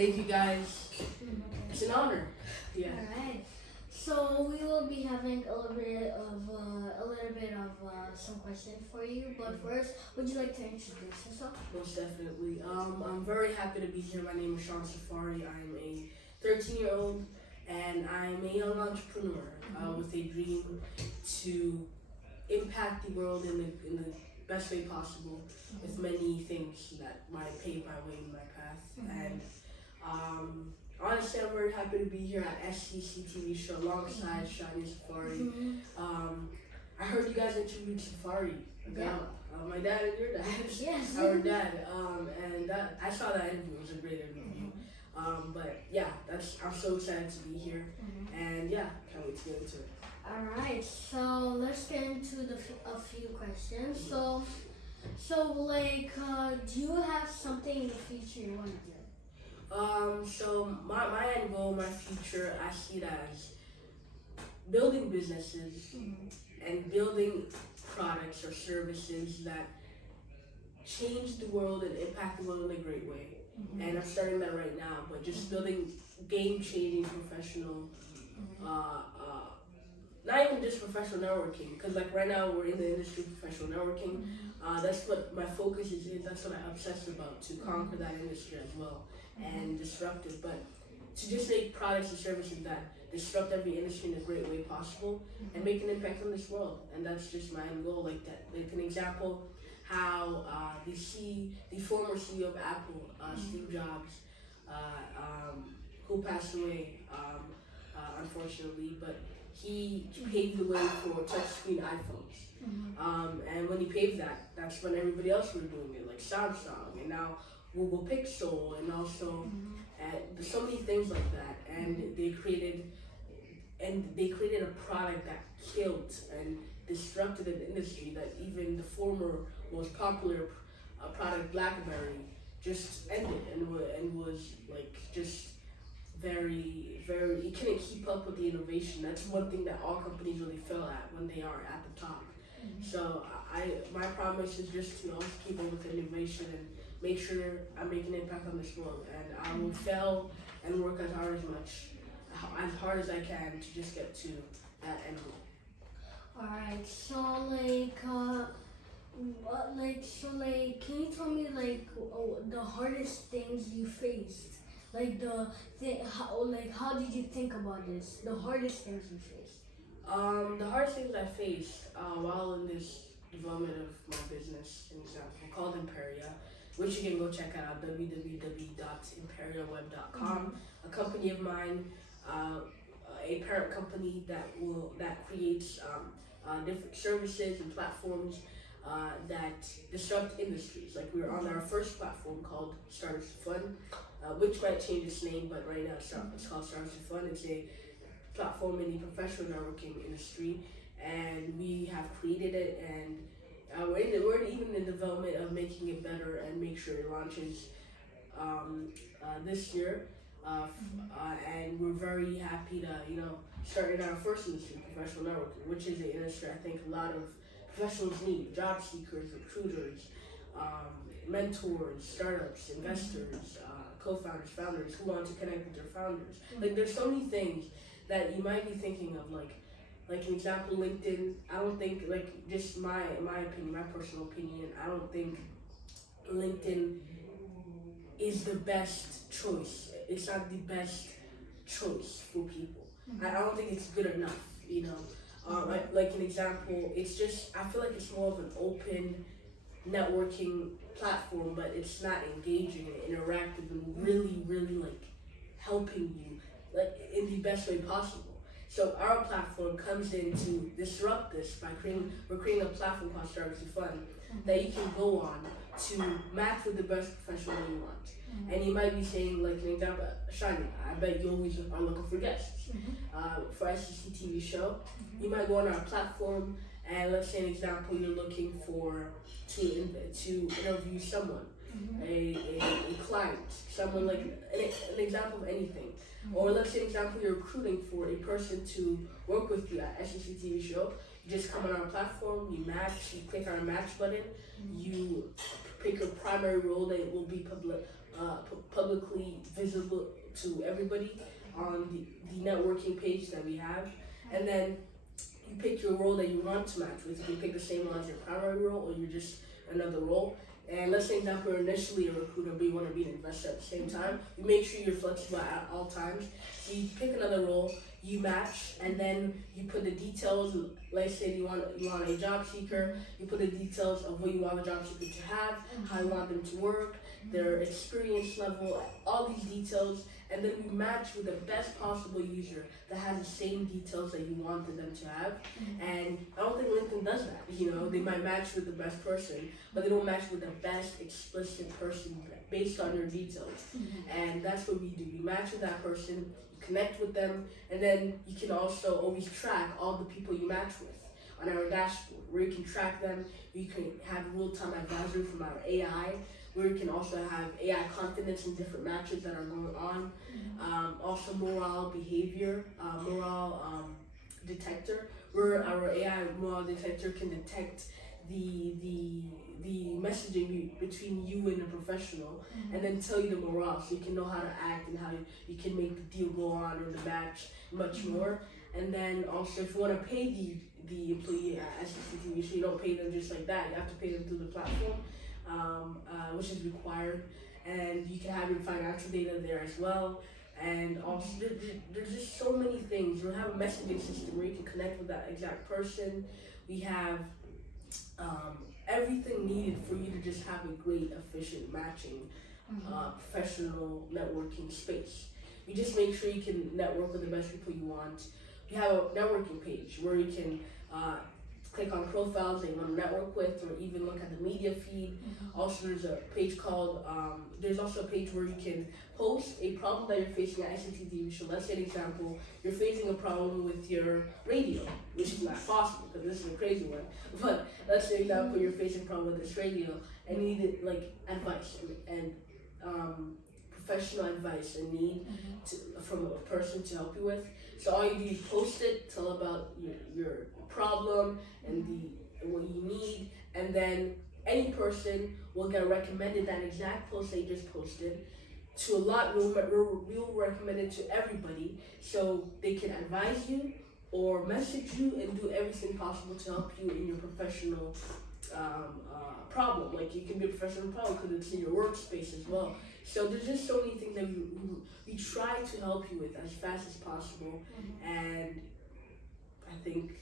Thank you guys. It's an honor. Yeah. All right. So we will be having a little bit of some questions for you. But first, would you like to introduce yourself? Most definitely. I'm very happy to be here. My name is Shan. I'm a 13-year-old, and I'm a young entrepreneur with a dream to impact the world in the best way possible with many things that might pave my way in my path. And honestly, I'm very happy to be here at SCC Tv Show alongside Shan and Safari. I heard you guys interviewed Safari about my dad and your dad. Yes. Our dad. And I saw that interview. It was a great interview. But yeah, I'm so excited to be here. And yeah, can't wait to get into it. All right. So let's get into a few questions. So do you have something in the future you want to do? So my end goal, my future, I see it as building businesses and building products or services that change the world and impact the world in a great way. And I'm starting that right now, but just building game-changing professional, not even just professional networking, because like right now we're in the industry of professional networking. That's what my focus is. That's what I obsess about, to conquer that industry as well and disrupt it. But to just make products and services that disrupt every industry in a great way possible and make an impact on this world. And that's just my end goal. Like that, like an example, how the former CEO of Apple, Steve Jobs, who passed away unfortunately, but he paved the way for touchscreen iPhones. And when he paved that, that's when everybody else was doing it, like Samsung and now Google Pixel, and also so many things like that. And they created a product that killed and disrupted an industry that even the former most popular product, BlackBerry, just ended and was like just very, you couldn't keep up with the innovation. That's one thing that all companies really fail at when they are at the top. So my promise is just to always keep up with innovation and make sure I make an impact on this world. And I will fail and work as hard as I can to just get to that end goal. Alright, so can you tell me the hardest things you faced? How did you think about this? The hardest things you faced? The hardest things I faced while in this development of my business, an example, called Imperia, which you can go check out, www.imperiaweb.com. A company of mine, a parent company that creates different services and platforms that disrupt industries. Like we were on our first platform called Startups for Fun, which might change its name, but right now it's called Startups for Fun. It's a platform in the professional networking industry, and we have created it, and we're even in development of making it better and make sure it launches this year. And we're very happy to start in our first industry, professional networking, which is an industry I think a lot of professionals need: job seekers, recruiters, mentors, startups, investors, co-founders, founders who want to connect with their founders. Like there's so many things that you might be thinking of, like an example, LinkedIn. I don't think, like, just my opinion, my personal opinion, I don't think LinkedIn is the best choice. It's not the best choice for people. I don't think it's good enough, like an example, it's just, I feel like it's more of an open networking platform, but it's not engaging and interactive and really, really like helping you like in the best way possible. So our platform comes in to disrupt this by we're creating a platform called Startups for Fun that you can go on to match with the best professional you want. And you might be saying, like an example, Shani, I bet you always are looking for guests. For SCC Tv Show, you might go on our platform, and let's say an example, you're looking to interview someone, a client, someone, like an example of anything. Or let's say an example, you're recruiting for a person to work with you at SCC Tv Show. You just come on our platform, you match, you click on our match button, you pick your primary role that will be publicly visible to everybody on the networking page that we have. And then you pick your role that you want to match with. You can pick the same one as your primary role, or you're just another role. And let's say, example, you're initially a recruiter, but you want to be an investor at the same time. You make sure you're flexible at all times. So you pick another role, you match, and then you put the details. Let's say you want a job seeker. You put the details of what you want the job seeker to have, how you want them to work, their experience level, all these details. And then we match with the best possible user that has the same details that you wanted them to have. And I don't think LinkedIn does that. They might match with the best person, but they don't match with the best explicit person based on your details. And that's what we do. We match with that person, you connect with them, and then you can also always track all the people you match with on our dashboard, where you can track them. You can have real-time advisory from our AI, where you can also have AI confidence in different matches that are going on. Also morale behavior, morale detector, where our AI morale detector can detect the messaging between you and the professional, and then tell you the morale, so you can know how to act and how you can make the deal go on or the match much more. And then also, if you want to pay the employee at SCC Tv Show, you don't pay them just like that. You have to pay them through the platform, which is required, and you can have your financial data there as well. And also, there's just so many things. We have a messaging system where you can connect with that exact person. We have everything needed for you to just have a great, efficient matching, professional networking space. You just make sure you can network with the best people you want. We have a networking page where you can click on profiles that you want to network with, or even look at the media feed. Also, there's a page called, there's also a page where you can post a problem that you're facing at SCC Tv Show. Let's say, an example, you're facing a problem with your radio, which is not possible because this is a crazy one. But let's say, example, you're facing a problem with this radio and you need advice and professional advice and need from a person to help you with. So all you do is post it, tell about your problem and what you need, and then any person will get recommended that exact post they just posted to a lot. We'll recommend it to everybody, so they can advise you or message you and do everything possible to help you in your professional problem. Like, you can be a professional problem because it's in your workspace as well. So there's just so many things that we try to help you with as fast as possible, and I think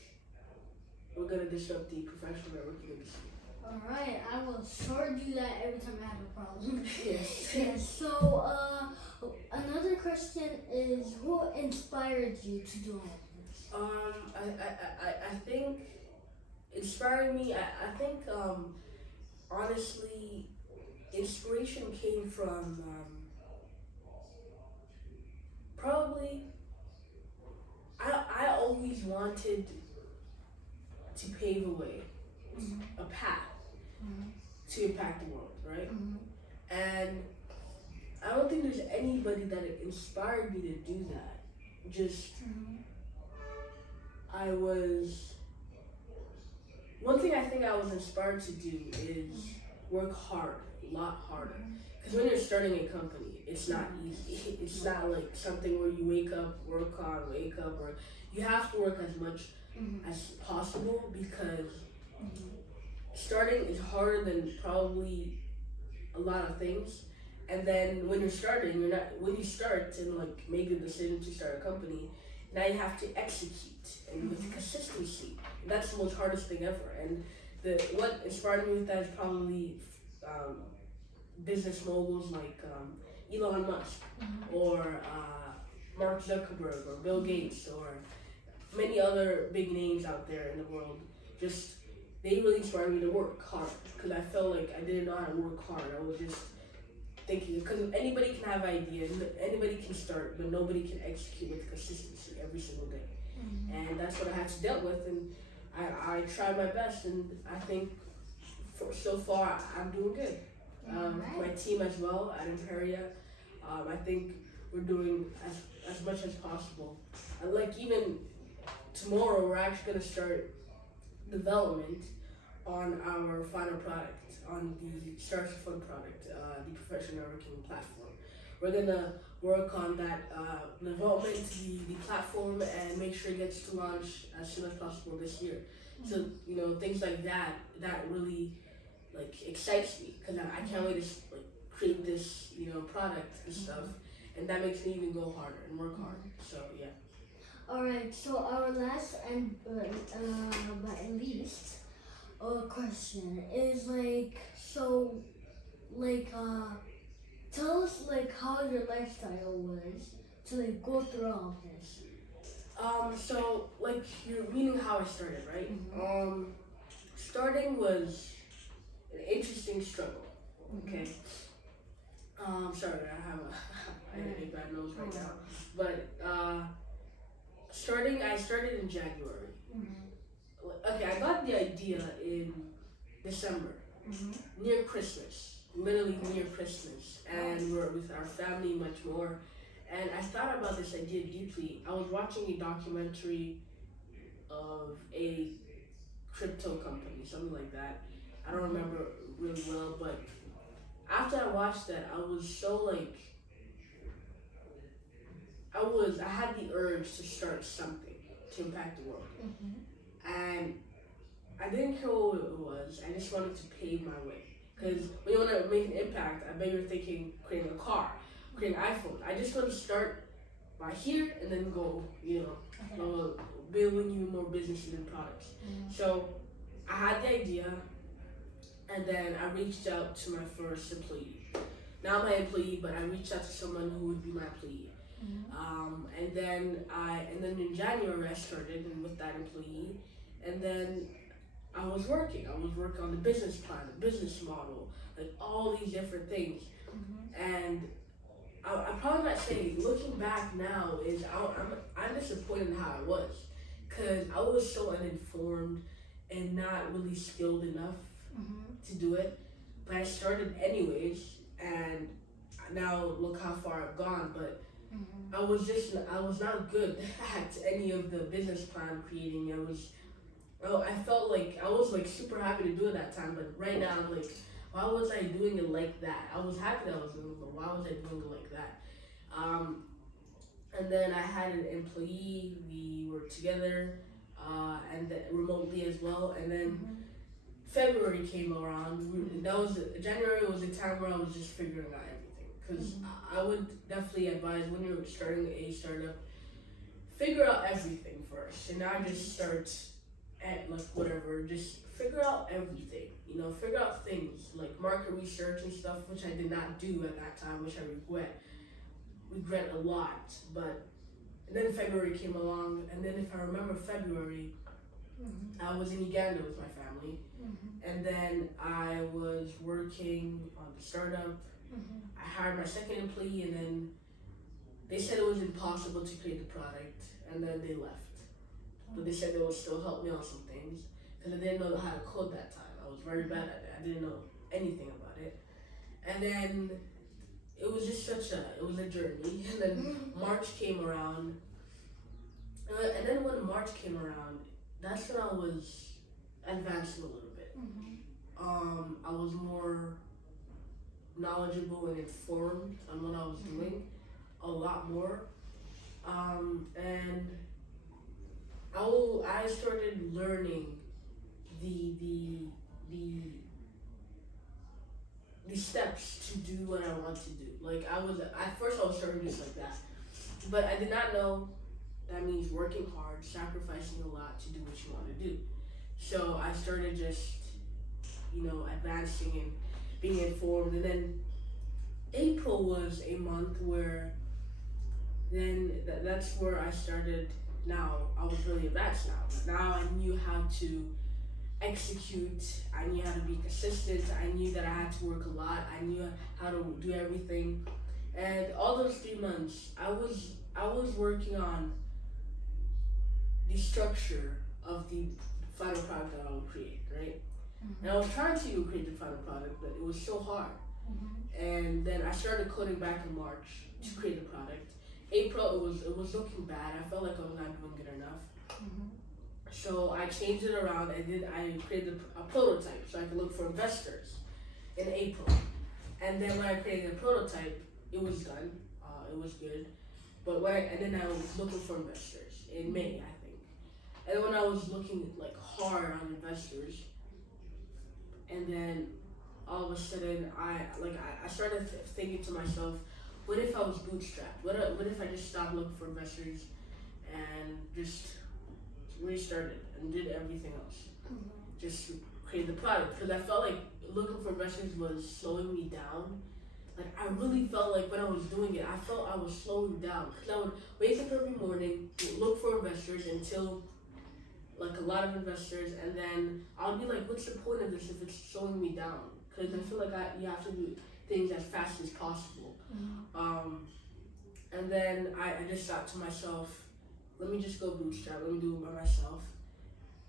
we're gonna disrupt the professional networking industry. Alright, I will sure do that every time I have a problem. Yes. Yes. So another question is, who inspired you to do all I think inspiring me. I think honestly, inspiration came from probably. I always wanted to pave a way, a path to impact the world, right? And I don't think there's anybody that inspired me to do that. Just one thing I think I was inspired to do is work hard, a lot harder. Because when you're starting a company, it's not easy. It's not like something where you wake up, or you have to work as much as possible, because starting is harder than probably a lot of things. And then when you're starting, when you start and make the decision to start a company, now you have to execute and with consistency. And that's the most hardest thing ever. And what inspired me with that is probably business moguls like Elon Musk or Mark Zuckerberg or Bill Gates or many other big names out there in the world. Just, they really inspired me to work hard, because I felt like I didn't know how to work hard. I was just thinking, because anybody can have ideas, anybody can start, but nobody can execute with consistency every single day. And that's what I had to deal with, and I tried my best, and I think so far I'm doing good. My team as well at Imperia, I think we're doing as much as possible. Even tomorrow, we're actually going to start development on our final product. on the Start to Fund product, the professional networking platform. We're gonna work on that development, the platform, and make sure it gets to launch as soon as possible this year. So things like that really like excites me because I can't wait to like create this product and stuff, and that makes me even go harder and work hard. So yeah. Alright, so our last and but at least question is tell us how your lifestyle was to go through all this. So like you're meaning how I started, right? Starting was an interesting struggle. Okay. Sorry, I have a bad nose right now. But I started in January. Okay, I got the idea in December, near Christmas, literally near Christmas, and we're with our family much more. And I thought about this idea deeply. I was watching a documentary of a crypto company, something like that. I don't remember really well, but after I watched that, I was so I had the urge to start something to impact the world. And I didn't care what it was, I just wanted to pave my way. Because when you want to make an impact, I bet you're thinking creating a car, creating an iPhone. I just want to start by here and then go, building you more businesses and products. So I had the idea, and then I reached out to my first employee. Not my employee, but I reached out to someone who would be my employee. And then in January I started and with that employee, and then I was working on the business plan, the business model, like all these different things. And I'm probably not saying, looking back now, is I'm disappointed in how I was, because I was so uninformed and not really skilled enough to do it. But I started anyways, and now look how far I've gone. But I was not good at any of the business plan creating. I felt like I was super happy to do it that time, but right now I'm like, why was I doing it like that? I was happy that I was doing it, but why was I doing it like that? And then I had an employee. We were together, and remotely as well. And then February came around. January was the time where I was just figuring out everything. Because I would definitely advise, when you're starting a startup, figure out everything first, and not just start at whatever. Just figure out everything. Figure out things like market research and stuff, which I did not do at that time, which I regret a lot. But and then February came along, and then if I remember February, I was in Uganda with my family, and then I was working on the startup. I hired my second employee, and then they said it was impossible to create the product, and then they left. But they said they would still help me on some things, because I didn't know how to code that time. I was very bad at it. I didn't know anything about it. And then it was just it was a journey. And then March came around, and then when March came around, that's when I was advancing a little bit. I was more knowledgeable and informed on what I was doing, a lot more. And I started learning the steps to do what I want to do. At first I was starting just like that, but I did not know that means working hard, sacrificing a lot to do what you want to do. So I started just, advancing and being informed. And then April was a month where that's where I started. Now I was really advanced now I knew how to execute, I knew how to be consistent, I knew that I had to work a lot, I knew how to do everything. And all those 3 months I was working on the structure of the final product that I would create, right? And I was trying to create the final product, but it was so hard. And then I started coding back in March to create the product. April, it was looking bad. I felt like I was not doing good enough. So I changed it around. I created a prototype so I could look for investors. in April. And then when I created a prototype, it was done. It was good. But and then I was looking for investors in May, I think. And when I was looking like hard on investors, and then all of a sudden I started thinking to myself, what if I was bootstrapped? What if I just stopped looking for investors and just restarted and did everything else? Just create the product, because I felt like looking for investors was slowing me down. Like I really felt like when I was doing it, I felt I was slowing down, because I would wake up every morning, look for investors until like a lot of investors, and then I'll be like, what's the point of this if it's slowing me down? Because I feel like you have to do things as fast as possible. And then I just thought to myself, let me just go bootstrap, let me do it by myself.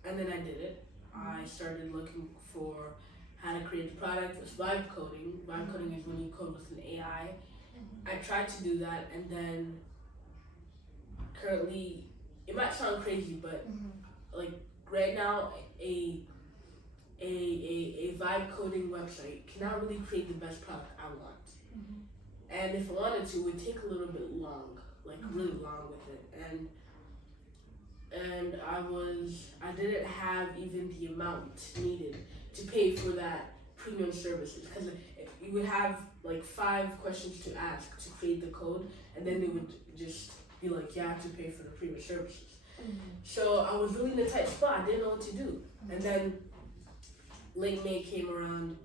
And then I did it. I started looking for how to create the product. It was vibe coding. Vibe coding is when you code with an AI. I tried to do that, and then currently, it might sound crazy, but like right now, a vibe coding website cannot really create the best product I want. And if I wanted to, it would take a little bit long, like really long with it. And I didn't have even the amount needed to pay for that premium services, because you would have like 5 questions to ask to create the code, and then they would just be like, you have to pay for the premium services. So I was really in a tight spot. I didn't know what to do. And then late May came around,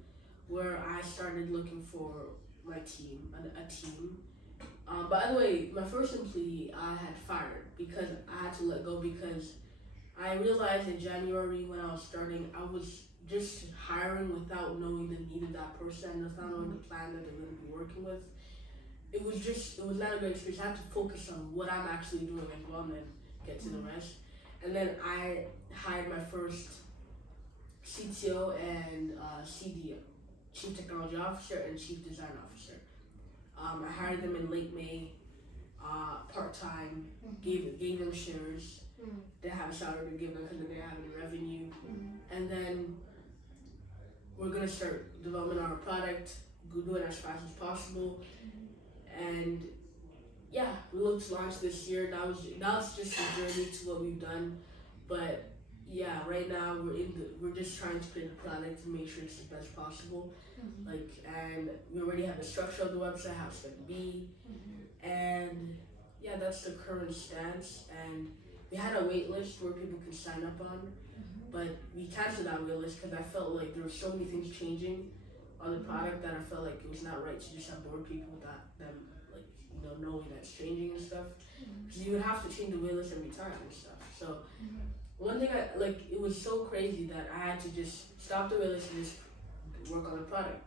where I started looking for my team, a team. By the way, my first employee I had fired because I had to let go, because I realized in January when I was starting, I was just hiring without knowing the need of that person, without knowing the plan that they're going to be working with. It was not a good experience. I had to focus on what I'm actually doing as well, and then get to the rest. And then I hired my first CTO and CDO, Chief Technology Officer and Chief Design Officer. I hired them in late May, part-time, gave them shares. They have a salary to give them because they didn't have any revenue. And then we're gonna start developing our product, do it as fast as possible. And yeah, we look to launch this year. That was just a journey to what we've done. But yeah, right now we're just trying to create a product to make sure it's the best possible. And we already have the structure of the website, how it's gonna be. And yeah, that's the current stance. And we had a wait list where people could sign up on, but we canceled that wait list because I felt like there were so many things changing on the product that I felt like it was not right to just onboard people without them knowing that it's changing and stuff. Because you would have to change the wait list every time and stuff. So one thing it was so crazy that I had to just stop the wait list and just work on the product.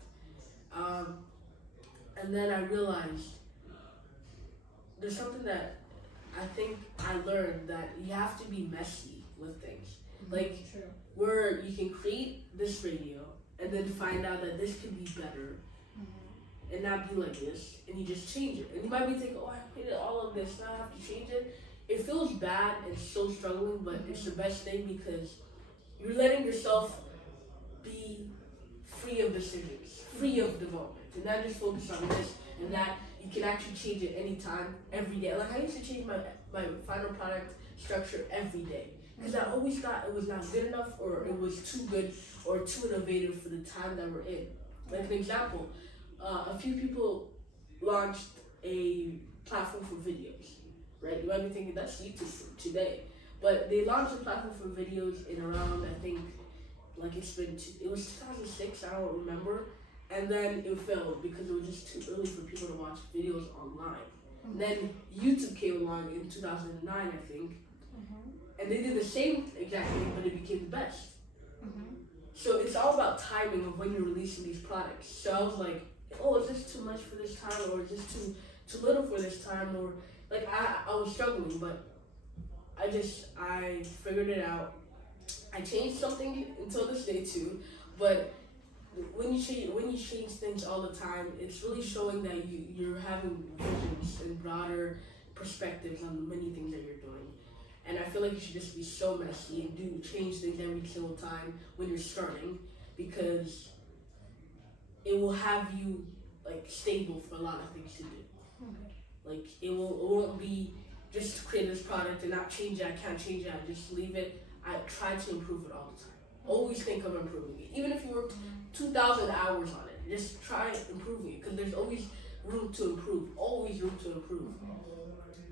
And then I realized there's something that I think I learned, that you have to be messy with things. Where you can create this radio and then find out that this could be better and not be like this, and you just change it. And you might be thinking, oh, I created all of this, now I have to change it. It feels bad and so struggling, but it's the best thing, because you're letting yourself be free of decisions, free of development, and not just focus on this and that. You can actually change it anytime, every day. Like I used to change my final product structure every day, because I always thought it was not good enough, or it was too good or too innovative for the time that we're in. Like an example, a few people launched a platform for videos, right? You might be thinking that's YouTube today, but they launched a platform for videos in around, I think, like it was 2006, I don't remember. And then it failed because it was just too early for people to watch videos online. And then YouTube came along in 2009, I think, and they did the same exact thing, but it became the best. So it's all about timing of when you're releasing these products. So I was like, oh, is this too much for this time, or is this too little for this time? Or like I was struggling, but I figured it out. I changed something until this day too, but when you change things all the time, it's really showing that you're having visions and broader perspectives on many things that you're doing. And I feel like you should just be so messy and change things every single time when you're starting, because it will have you like stable for a lot of things to do. Like it won't be just to create this product and not change it. I can't change it. I just leave it. I try to improve it all the time. Always think of improving it. Even if you worked 2,000 hours on it, just try improving it because there's always room to improve. Always room to improve.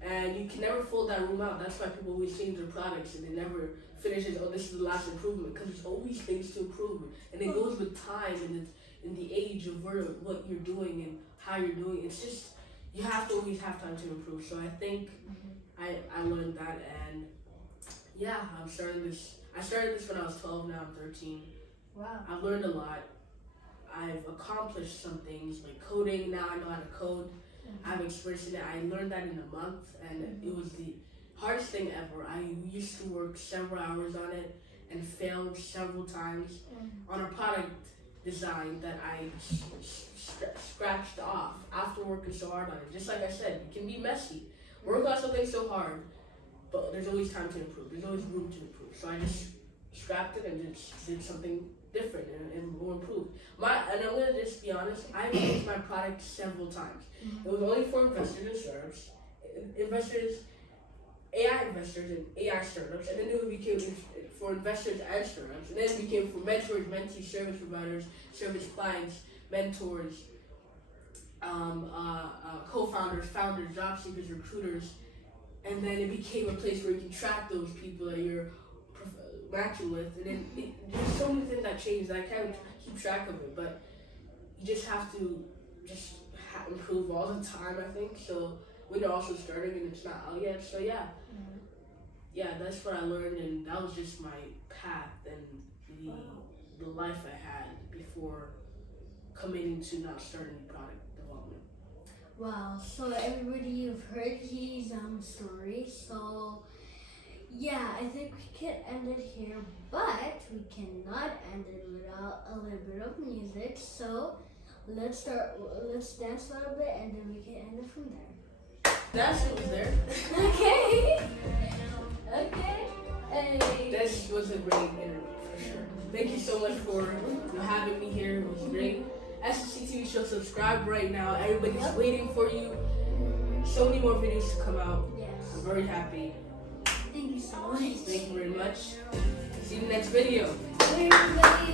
And you can never fill that room out. That's why people always change their products and they never finish it. Oh, this is the last improvement because there's always things to improve. And it goes with time and in the age of what you're doing and how you're doing. It's just you have to always have time to improve. So I think I learned that, and yeah, I'm starting this. I started this when I was 12. Now I'm 13. Wow. I've learned a lot. I've accomplished some things like coding. Now I know how to code. I've experienced it. I learned that in a month, and it was the hardest thing ever. I used to work several hours on it and failed several times on a product design that I scratched off after working so hard on it. Just like I said, it can be messy. Work on something so hard, but there's always time to improve. There's always room to improve. So I just scrapped it and just did something different and more improved. And I'm gonna just be honest, I changed my product several times. It was only for investors and startups, AI investors and AI startups, and then it became for investors and startups, and then it became for mentors, mentees, service providers, service clients, mentors, co-founders, founders, job seekers, recruiters, and then it became a place where you can track those people that you're matching with, and then there's so many things that changed that I can't keep track of it, but you just have to just improve all the time, I think. So we're also starting and it's not out yet, so yeah, that's what I learned, and that was just my path and the life I had before committing to not starting product development. Wow, so everybody, you've heard his story, so yeah, I think we can end it here, but we cannot end it without a little bit of music, so let's dance a little bit and then we can end it from there. That's what was there. Okay. Hey. This was a great interview for sure. Thank you so much for having me here. It was great. SCC TV Show, subscribe right now. Everybody's waiting for you. So many more videos to come out. Yes. I'm very happy. Thank you so much. Thank you very much. See you in the next video. Bye, everybody.